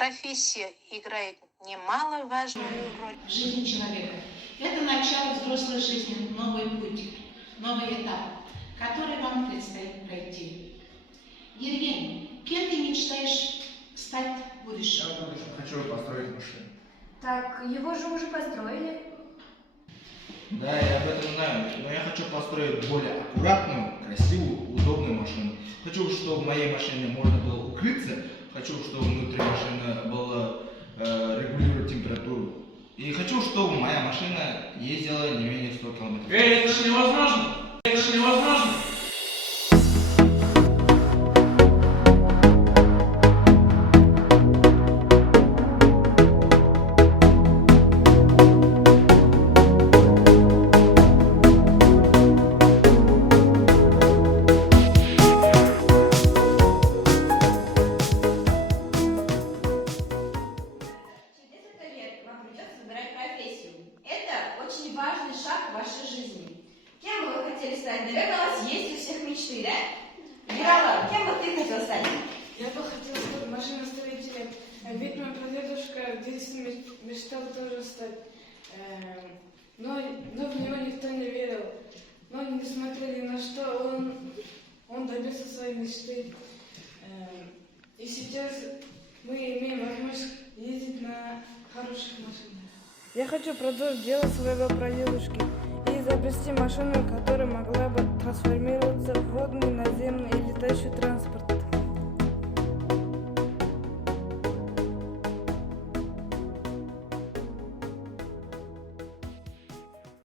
профессия играет немаловажную роль в жизни человека. Это начало взрослой жизни, новый путь, новый этап, который вам предстоит пройти. Евгений, кем ты мечтаешь стать в будущем? Я в будущем хочу построить машину. Так, его же уже построили. Да, я об этом знаю, но я хочу построить более аккуратную, красивую, удобную машину. Хочу, чтобы в моей машине можно было укрыться, хочу, чтобы внутри машины было регулировать температуру. И хочу, чтобы моя машина ездила не менее 100 км. Это же невозможно! Это же невозможно! Это очень важный шаг в вашей жизни. Кем бы вы хотели стать? Наверное, у вас есть у всех мечты, да? Мирала, кем бы ты хотел стать? Я бы хотела стать машиностроителем, ведь мой прадедушка в детстве мечтал тоже стать. Но в него никто не верил. Но несмотря ни на что, он добился своей мечты. И сейчас мы имеем возможность ездить на хороших машинах. Я хочу продолжить дело своего прадедушки и изобрести машину, которая могла бы трансформироваться в водный, наземный и летающий транспорт.